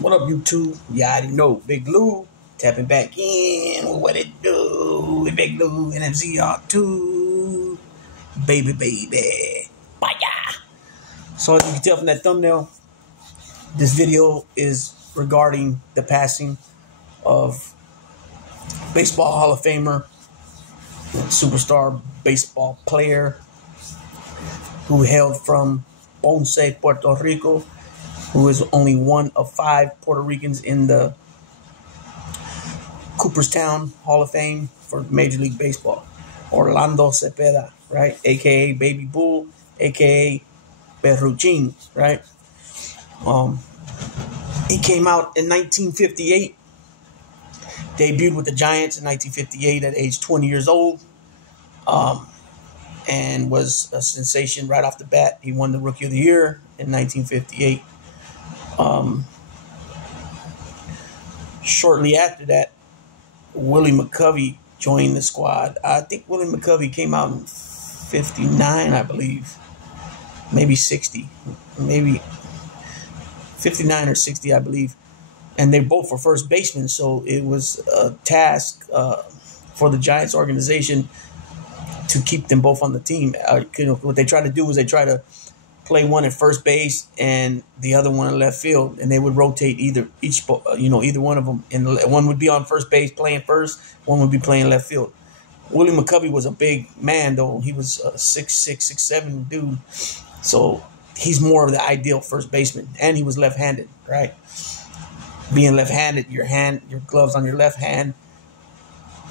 What up, YouTube? You already know. Big Lou tapping back in with what it do. With Big Lou and MCR2. Baby. Bye. So as you can tell from that thumbnail, this video is regarding the passing of Baseball Hall of Famer, superstar baseball player who hailed from Ponce, Puerto Rico, who is only one of 5 Puerto Ricans in the Cooperstown Hall of Fame for Major League Baseball. Orlando Cepeda, right? AkA Baby Bull, AkA Berruchin, right? He came out in 1958, debuted with the Giants in 1958 at age 20 years old, and was a sensation right off the bat. He won the Rookie of the Year in 1958. Shortly after that, Willie McCovey joined the squad. I think Willie McCovey came out in 59, I believe. Maybe 60. Maybe 59 or 60, I believe. And they both were first basemen, so it was a task for the Giants organization to keep them both on the team. What they try to do is they try to play one at first base and the other one in left field, and they would rotate either one of them. And one would be on first base playing first, one would be playing left field. Willie McCovey was a big man, though. He was a 6'6", 6'7" dude, so he's more of the ideal first baseman. And he was left-handed, right? Being left-handed, your gloves on your left hand.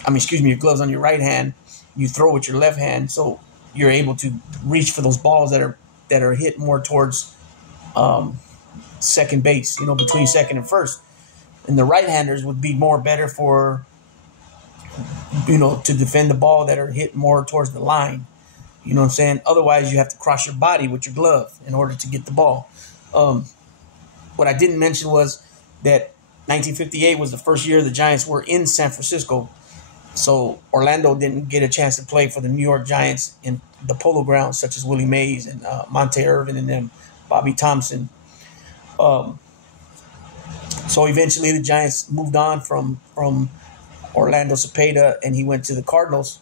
Your gloves on your right hand. You throw with your left hand, so you're able to reach for those balls that are hit more towards second base, between second and first. And the right-handers would be better for, to defend the ball that are hit more towards the line. You know what I'm saying? Otherwise, you have to cross your body with your glove in order to get the ball. What I didn't mention was that 1958 was the first year the Giants were in San Francisco. So Orlando didn't get a chance to play for the New York Giants in the Polo Grounds, such as Willie Mays and Monte Irvin and them, Bobby Thompson. So eventually the Giants moved on from Orlando Cepeda, and he went to the Cardinals,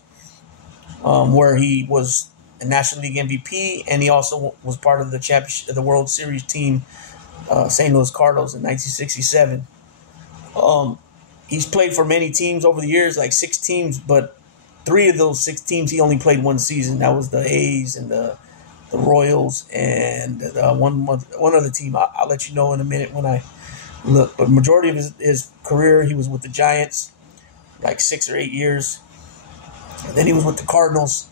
where he was a National League MVP, and he also was part of the World Series team, St. Louis Cardinals in 1967. He's played for many teams over the years, like 6 teams, but 3 of those 6 teams he only played one season. That was the A's and the Royals and one other team. I'll let you know in a minute when I look. But majority of his career, he was with the Giants, like 6 or 8 years. And then he was with the Cardinals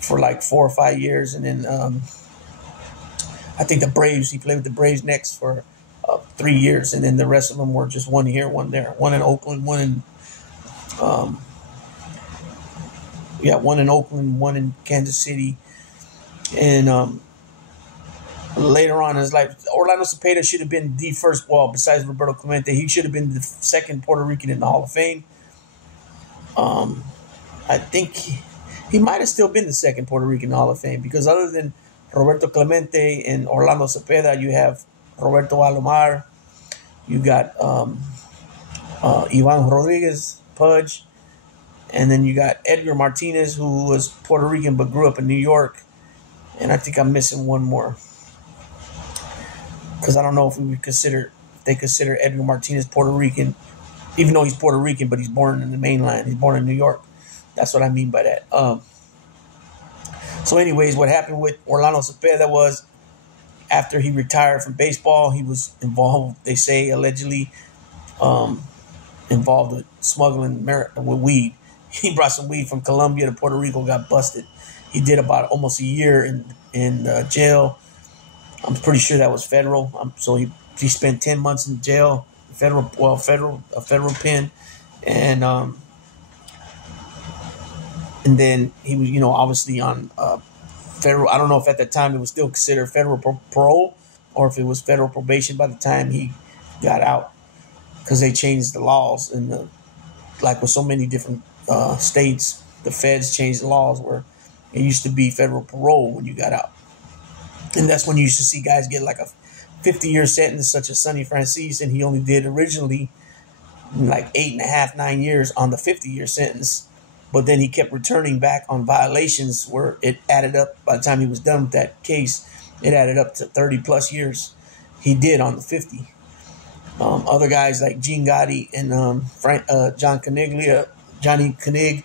for like 4 or 5 years. And then I think the Braves, he played with the Braves next for 3 years, and then the rest of them were just one here, one there, one in Oakland, one in one in Kansas City, and later on in his life, Orlando Cepeda should have been the first. Well, besides Roberto Clemente, he should have been the second Puerto Rican in the Hall of Fame. I think he might have still been the second Puerto Rican in the Hall of Fame, because other than Roberto Clemente and Orlando Cepeda, you have Roberto Alomar, you got Ivan Rodriguez, Pudge, and then you got Edgar Martinez, who was Puerto Rican but grew up in New York, and I think I'm missing one more, because I don't know if they consider Edgar Martinez Puerto Rican, even though he's Puerto Rican, but he's born in the mainland. He's born in New York. That's what I mean by that. So anyways, what happened with Orlando Cepeda was, after he retired from baseball, he was involved, they say, allegedly involved with smuggling with weed. He brought some weed from Colombia to Puerto Rico, got busted. He did about almost a year in jail. I'm pretty sure that was federal. So he spent 10 months in jail, a federal pen, and then he was, obviously on federal. I don't know if at that time it was still considered federal parole or if it was federal probation by the time he got out, because they changed the laws, and like with so many different states, the feds changed the laws where it used to be federal parole when you got out, and that's when you used to see guys get like a 50-year sentence such as Sonny Francis, and he only did originally like 8.5, 9 years on the 50-year sentence. But then he kept returning back on violations where it added up. By the time he was done with that case, it added up to 30 plus years he did on the 50. Other guys like Gene Gotti and Johnny Koenig,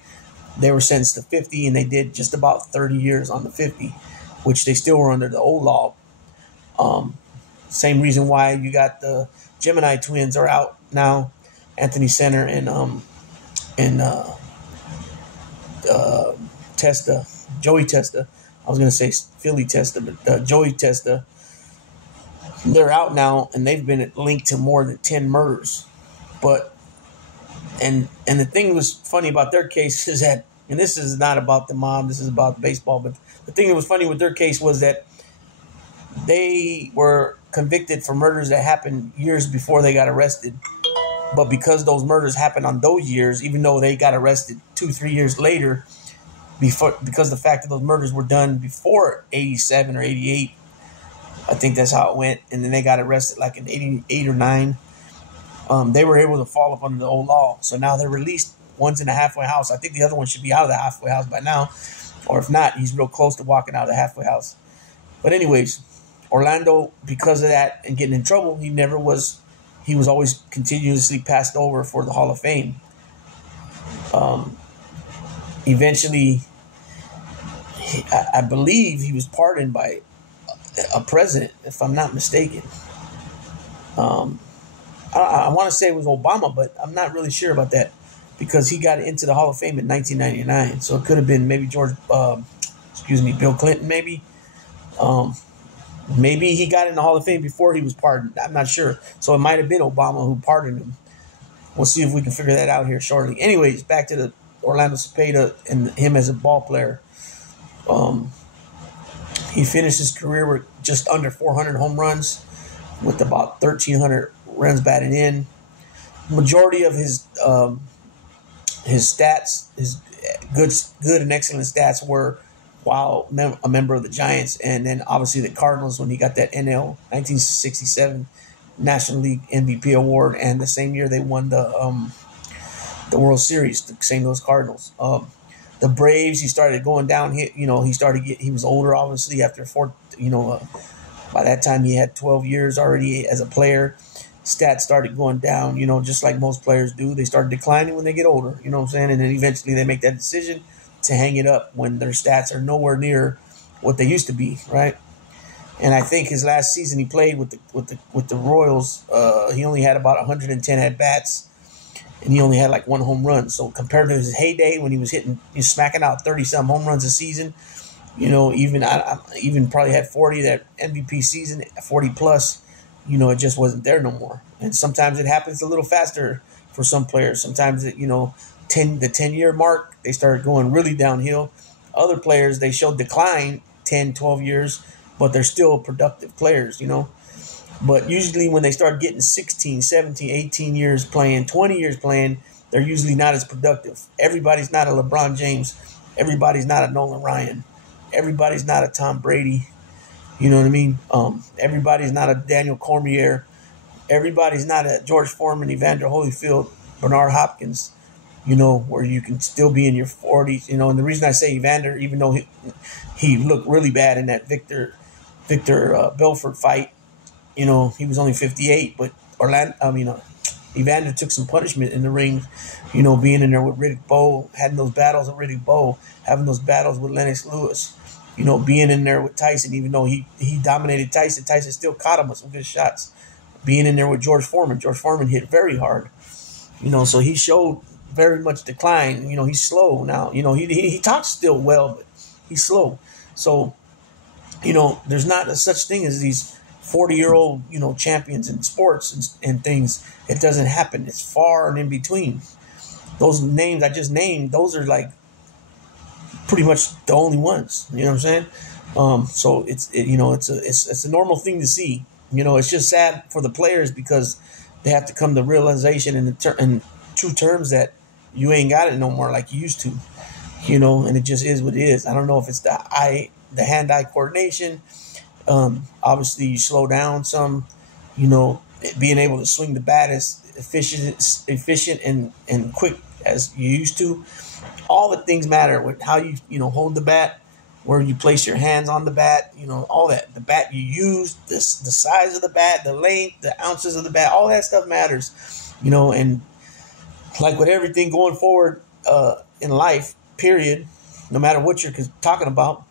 they were sentenced to 50, and they did just about 30 years on the 50, which they still were under the old law. Same reason why you got the Gemini twins are out now, Anthony Center and Testa, Joey Testa. I was going to say Philly Testa, but Joey Testa. They're out now, and they've been linked to more than 10 murders. But and the thing was funny about their case is that, and this is not about the mob, this is about baseball, but the thing that was funny with their case was that they were convicted for murders that happened years before they got arrested. But because those murders happened on those years, even though they got arrested 2-3 years later, because the fact that those murders were done before 87 or 88, I think that's how it went. And then they got arrested like in 88 or 9. They were able to fall up under the old law. So now they're released. One's in the halfway house. I think the other one should be out of the halfway house by now. Or if not, he's real close to walking out of the halfway house. But anyways, Orlando, because of that and getting in trouble, he was always continuously passed over for the Hall of Fame. Eventually, I believe he was pardoned by a president, if I'm not mistaken. I want to say it was Obama, but I'm not really sure about that because he got into the Hall of Fame in 1999. So it could have been maybe Bill Clinton, maybe. Maybe he got in the Hall of Fame before he was pardoned. I'm not sure. So it might have been Obama who pardoned him. We'll see if we can figure that out here shortly. Anyways, back to the Orlando Cepeda and him as a ball player. He finished his career with just under 400 home runs with about 1,300 runs batted in. Majority of his stats, his good and excellent stats were while a member of the Giants, and then obviously the Cardinals when he got that NL 1967 National League MVP award, and the same year they won the World Series, the St. Louis Cardinals. The Braves, he started going down. He was older, obviously, after by that time he had 12 years already as a player. Stats started going down, just like most players do. They start declining when they get older, you know what I'm saying? And then eventually they make that decision to hang it up when their stats are nowhere near what they used to be, right? And I think his last season he played with the Royals, he only had about 110 at bats, and he only had like 1 home run. So compared to his heyday when he was smacking out 30-some home runs a season, even probably had 40 that MVP season, 40 plus. It just wasn't there no more. And sometimes it happens a little faster for some players. Sometimes the 10-year mark, they started going really downhill. Other players, they showed decline 10, 12 years, but they're still productive players, But usually when they start getting 16, 17, 18 years playing, 20 years playing, they're usually not as productive. Everybody's not a LeBron James. Everybody's not a Nolan Ryan. Everybody's not a Tom Brady. You know what I mean? Everybody's not a Daniel Cormier. Everybody's not a George Foreman, Evander Holyfield, Bernard Hopkins, where you can still be in your 40s. And the reason I say Evander, even though he looked really bad in that Victor Belfort fight, he was only 58, but Evander took some punishment in the ring, being in there with Riddick Bowe, having those battles with Riddick Bowe, having those battles with Lennox Lewis. Being in there with Tyson, even though he dominated Tyson, Tyson still caught him with some good shots. Being in there with George Foreman hit very hard. So he showed very much decline. He's slow now. He talks still well, but he's slow. So, there's not a such thing as these 40-year-old, champions in sports and things. It doesn't happen. It's far and in between. Those names I just named, those are like pretty much the only ones. You know what I'm saying? So it's a normal thing to see. It's just sad for the players because they have to come to realization in true terms that you ain't got it no more like you used to. And it just is what it is. I don't know if it's the hand-eye coordination. Obviously, you slow down some. being able to swing the bat as efficient and quick as you used to. All the things matter with how you hold the bat, where you place your hands on the bat, all that. The bat you use, the size of the bat, the length, the ounces of the bat, all that stuff matters. And like with everything going forward in life, period, no matter what you're talking about,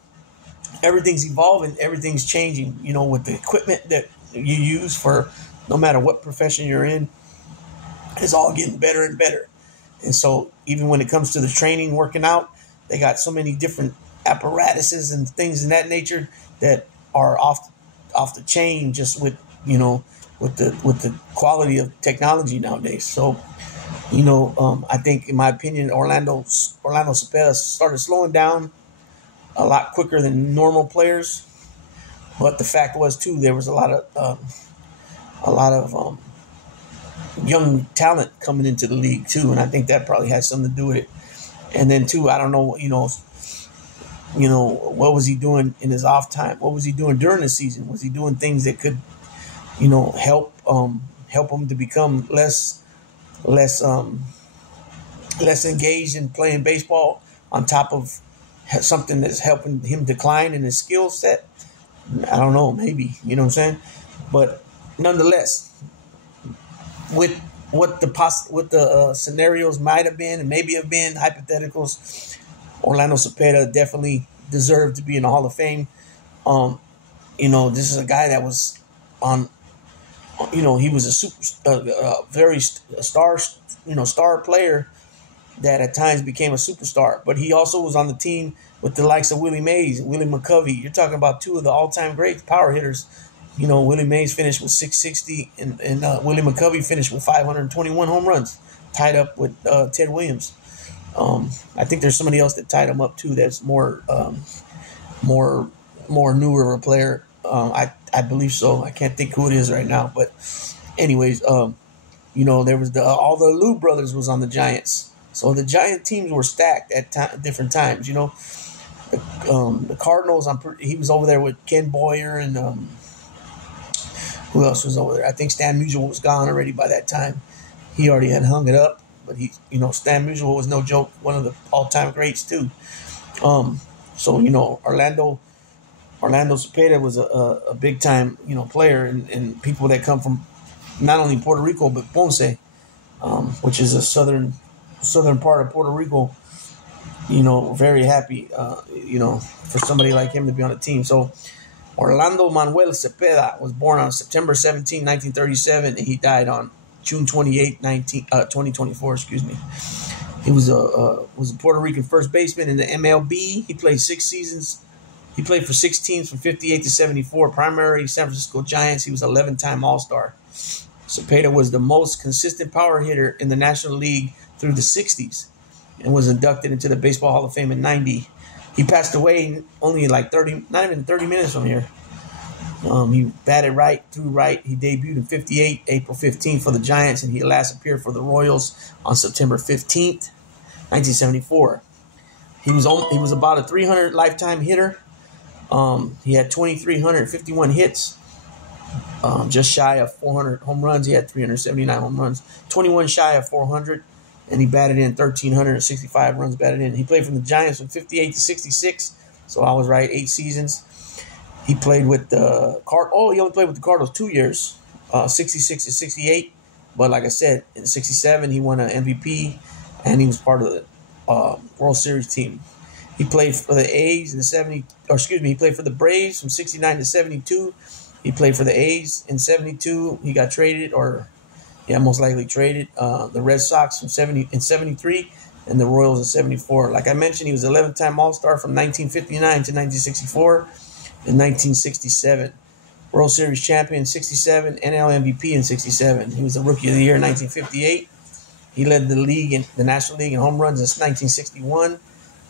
everything's evolving, everything's changing, with the equipment that you use for no matter what profession you're in, it's all getting better and better. And so even when it comes to the training, working out, they got so many different apparatuses and things in that nature that are off the chain, just with the quality of technology nowadays. So I think, in my opinion, Orlando Cepeda started slowing down a lot quicker than normal players. But the fact was too, there was a lot of young talent coming into the league too, and I think that probably had something to do with it. And then too, I don't know, what was he doing in his off time? What was he doing during the season? Was he doing things that could, help him to become less engaged in playing baseball, on top of something that's helping him decline in his skill set? I don't know, maybe, you know what I'm saying? But nonetheless, with what the scenarios might have been and maybe have been hypotheticals, Orlando Cepeda definitely deserved to be in the Hall of Fame. This is a guy that was on. He was a star player that at times became a superstar. But he also was on the team with the likes of Willie Mays and Willie McCovey. You're talking about two of the all-time great power hitters. Willie Mays finished with 660, and Willie McCovey finished with 521 home runs, tied up with Ted Williams. I think there's somebody else that tied him up too. That's more newer of a player. I believe so. I can't think who it is right now. But anyways, there was all the Lou brothers was on the Giants. So the Giant teams were stacked at different times. The Cardinals. He was over there with Ken Boyer and who else was over there? I think Stan Musial was gone already by that time. He already had hung it up. But Stan Musial was no joke, one of the all-time greats too. Orlando Cepeda was a big time, player, and people that come from not only Puerto Rico but Ponce, which is a southern part of Puerto Rico. Very happy, for somebody like him to be on the team. So Orlando Manuel Cepeda was born on September 17, 1937, and he died on June 28, 2024. Excuse me. He was a Puerto Rican first baseman in the MLB. He played 6 seasons. He played for 6 teams from 58 to 74. Primary San Francisco Giants. He was 11-time All-Star. Cepeda was the most consistent power hitter in the National League through the 60s and was inducted into the Baseball Hall of Fame in 90. He passed away only not even 30 minutes from here. He batted right through right. He debuted in 58, April 15th for the Giants, and he last appeared for the Royals on September 15th, 1974. He was about a 300 lifetime hitter. He had 2,351 hits, just shy of 400 home runs. He had 379 home runs, 21 shy of 400, and he batted in 1,365 runs batted in. He played from the Giants from 58 to 66, so I was right, 8 seasons. He played with the he only played with the Cardinals 2 years, 66 to 68. But like I said, in 67 he won an MVP, and he was part of the World Series team. He played for the A's he played for the Braves from 69 to 72. He played for the A's in 72. He got traded, most likely traded. The Red Sox in 73, and the Royals in 74. Like I mentioned, he was 11-time All-Star from 1959 to 1964. In 1967, World Series champion in 67, NL MVP in 67. He was the Rookie of the Year in 1958. He led the National League in home runs since 1961,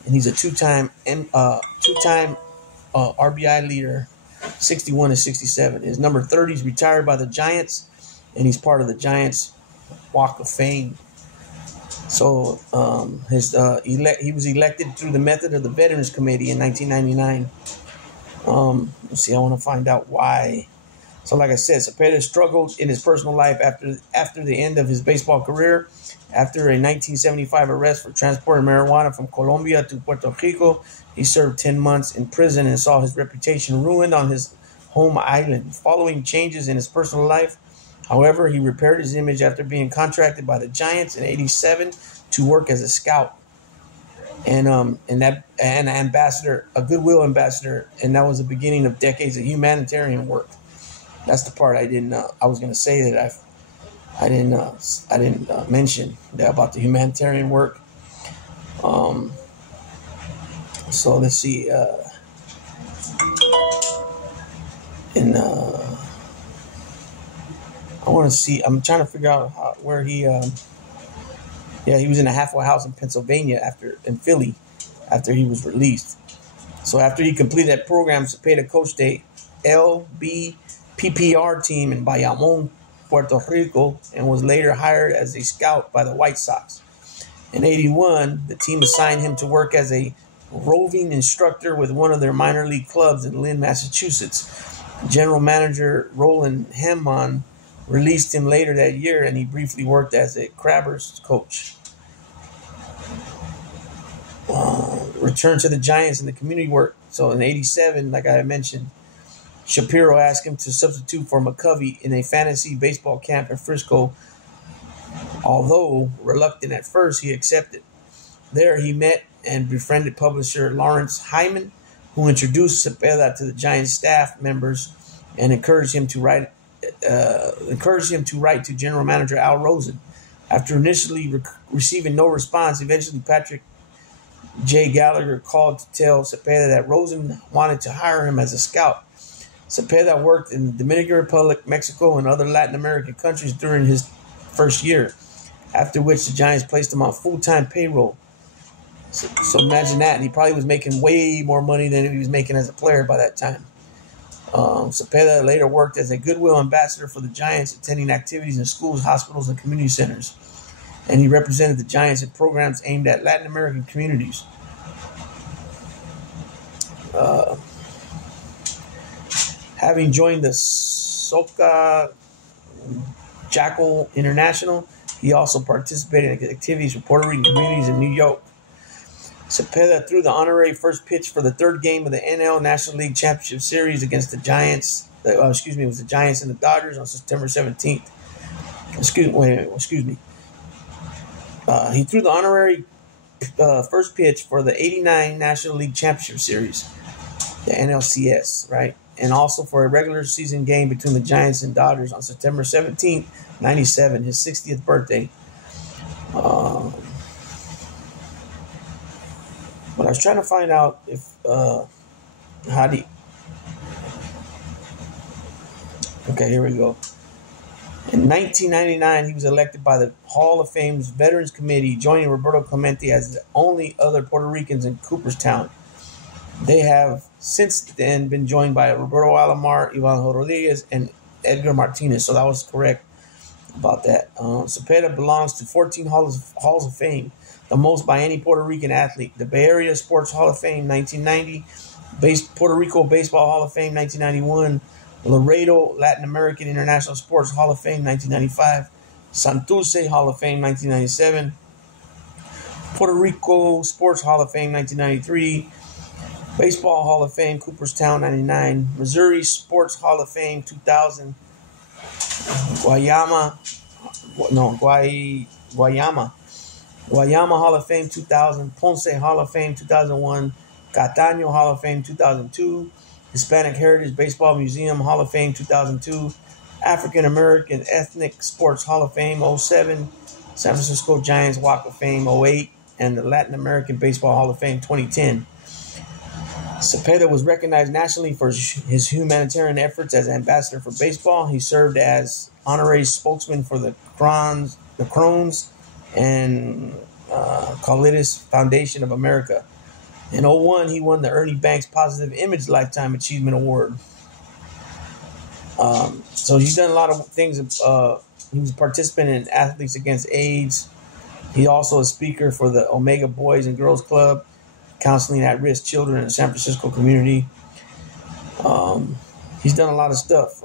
and he's a two-time RBI leader, 61 and 67. His number 30 is retired by the Giants, and he's part of the Giants Walk of Fame. So he was elected through the method of the Veterans Committee in 1999. Let's see, I want to find out why So, like I said, Cepeda struggled in his personal life after the end of his baseball career. After a 1975 arrest for transporting marijuana from Colombia to Puerto Rico, he served 10 months in prison and saw his reputation ruined on his home island. Following changes in his personal life, however, he repaired his image after being contracted by the Giants in '87 to work as a scout and an ambassador, a goodwill ambassador, and that was the beginning of decades of humanitarian work. That's the part I didn't. I was going to say that I didn't mention that about the humanitarian work. So let's see. I want to see. I'm trying to figure out where he. Yeah, he was in a halfway house in Pennsylvania in Philly after he was released. So after he completed that program, Cepeda coached a LBPPR team in Bayamon, Puerto Rico, and was later hired as a scout by the White Sox. In '81, the team assigned him to work as a roving instructor with one of their minor league clubs in Lynn, Massachusetts. General manager Roland Hammond released him later that year, and he briefly worked as a Crabbers coach. Returned to the Giants in the community work. So in '87, like I mentioned, Shapiro asked him to substitute for McCovey in a fantasy baseball camp in Frisco. Although reluctant at first, he accepted. There he met and befriended publisher Lawrence Hyman, who introduced Cepeda to the Giants staff members and encouraged him to write to general manager Al Rosen. After initially receiving no response, eventually Patrick J. Gallagher called to tell Cepeda that Rosen wanted to hire him as a scout. Cepeda worked in the Dominican Republic, Mexico, and other Latin American countries during his first year, after which the Giants placed him on full-time payroll. So imagine that. And he probably was making way more money than he was making as a player by that time. Cepeda later worked as a goodwill ambassador for the Giants, attending activities in schools, hospitals, and community centers. And he represented the Giants in programs aimed at Latin American communities. Having joined the Soca Jackal International, he also participated in activities for Puerto Rican communities in New York. Cepeda threw the honorary first pitch for the third game of the NL National League Championship Series against the Giants. It was the Giants and the Dodgers on September 17th. He threw the honorary first pitch for the '89 National League Championship Series, the NLCS, right? And also for a regular season game between the Giants and Dodgers on September 17th, '97, his 60th birthday. But I was trying to find out if Okay, here we go. In 1999, he was elected by the Hall of Fame's Veterans Committee, joining Roberto Clemente as the only other Puerto Ricans in Cooperstown. They have since then been joined by Roberto Alomar, Ivan Rodriguez, and Edgar Martinez. So that was correct about that. Cepeda belongs to 14 halls of fame, the most by any Puerto Rican athlete. The Bay Area Sports Hall of Fame, 1990. Puerto Rico Baseball Hall of Fame, 1991. Laredo Latin American International Sports Hall of Fame, 1995. Santurce Hall of Fame, 1997. Puerto Rico Sports Hall of Fame, 1993. Baseball Hall of Fame, Cooperstown, 99. Missouri Sports Hall of Fame, 2000. Guayama Hall of Fame, 2000. Ponce Hall of Fame, 2001. Cataño Hall of Fame, 2002. Hispanic Heritage Baseball Museum Hall of Fame, 2002. African American Ethnic Sports Hall of Fame, 2007. San Francisco Giants Walk of Fame, 2008. And the Latin American Baseball Hall of Fame, 2010. Cepeda was recognized nationally for his humanitarian efforts as ambassador for baseball. He served as honorary spokesman for the Crohn's and Colitis Foundation of America. In 2001, he won the Ernie Banks Positive Image Lifetime Achievement Award. So he's done a lot of things. He was a participant in Athletes Against AIDS. He's also a speaker for the Omega Boys and Girls Club, counseling at-risk children in the San Francisco community. he's done a lot of stuff.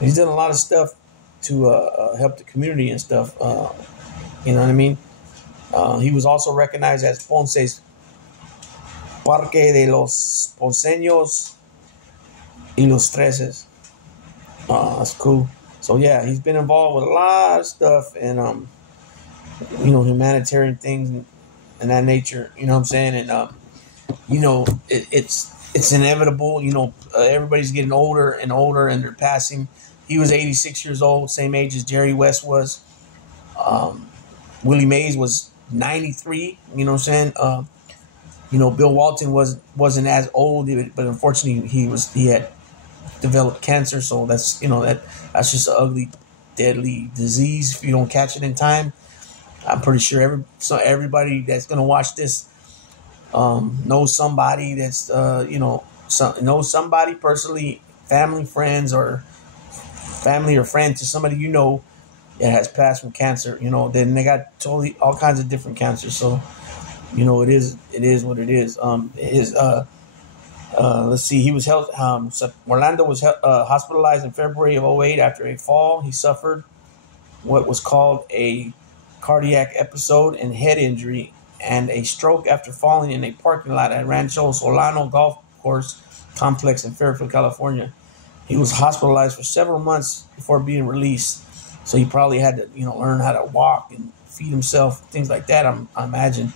He's done a lot of stuff to help the community and stuff. You know what I mean? He was also recognized as Ponce's Parque de los Ponceños y los Treses. That's cool. So yeah, he's been involved with a lot of stuff and humanitarian things and that nature. You know what I'm saying? And it's inevitable. Everybody's getting older and older, and they're passing. He was 86 years old, same age as Jerry West was. Willie Mays was 93. You know what I'm saying? Bill Walton wasn't as old, but unfortunately he had developed cancer. So that's that's just an ugly, deadly disease if you don't catch it in time. I'm pretty sure everybody that's gonna watch this knows somebody that's knows somebody personally, family, friends, or family or friend to somebody that has passed from cancer. Then they got totally all kinds of different cancers. So it is what it is. Let's see. He was held. Orlando was hospitalized in February of 2008 after a fall. He suffered what was called a cardiac episode and head injury and a stroke after falling in a parking lot at Rancho Solano Golf Course Complex in Fairfield, California. He was hospitalized for several months before being released. So he probably had to, learn how to walk and feed himself, things like that, I imagine.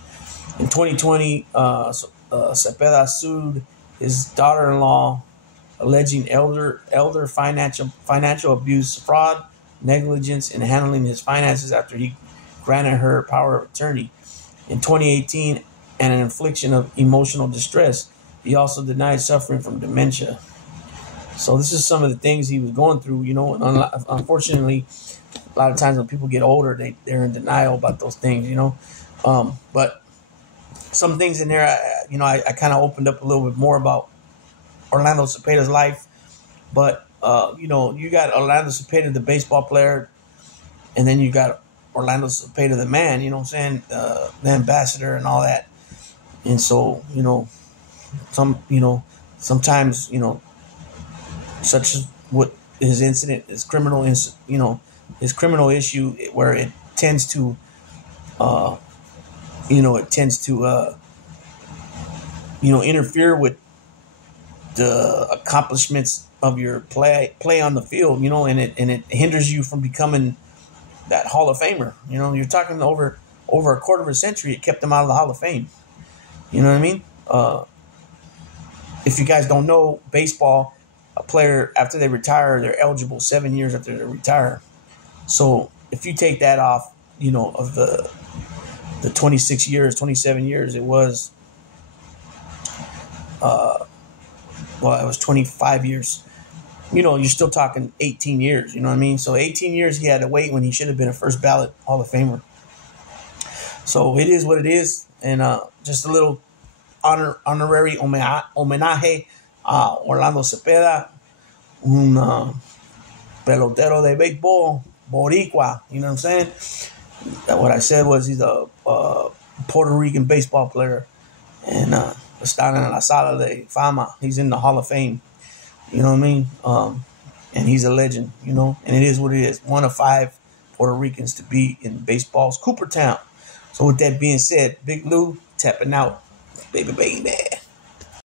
In 2020, Cepeda sued his daughter-in-law, alleging elder financial abuse, fraud, negligence in handling his finances after he granted her power of attorney. In 2018, and an infliction of emotional distress. He also denied suffering from dementia. So this is some of the things he was going through, and unfortunately, a lot of times when people get older, they're in denial about those things, But some things in there, I kind of opened up a little bit more about Orlando Cepeda's life. But, you got Orlando Cepeda, the baseball player, and then you got Orlando Cepeda, the man, the ambassador and all that. And so, sometimes, such as what his incident, his criminal issue, where it tends to, interfere with the accomplishments of your play on the field, and it hinders you from becoming that Hall of Famer. You're talking over a quarter of a century, it kept him out of the Hall of Fame. You know what I mean? If you guys don't know, baseball, a player, after they retire, they're eligible 7 years after they retire. So if you take that off, of the 26 years, 27 years, it was, it was 25 years. You're still talking 18 years, you know what I mean? So 18 years he had to wait when he should have been a first ballot Hall of Famer. So it is what it is. And just a little honorary homenaje a Orlando Cepeda, un pelotero de béisbol, Boricua, you know what I'm saying? What I said was he's a Puerto Rican baseball player. And está en la sala de fama. He's in the Hall of Fame. You know what I mean? And he's a legend, and it is what it is. One of 5 Puerto Ricans to be in baseball's Coopertown. So with that being said, Big Lou tapping out, baby.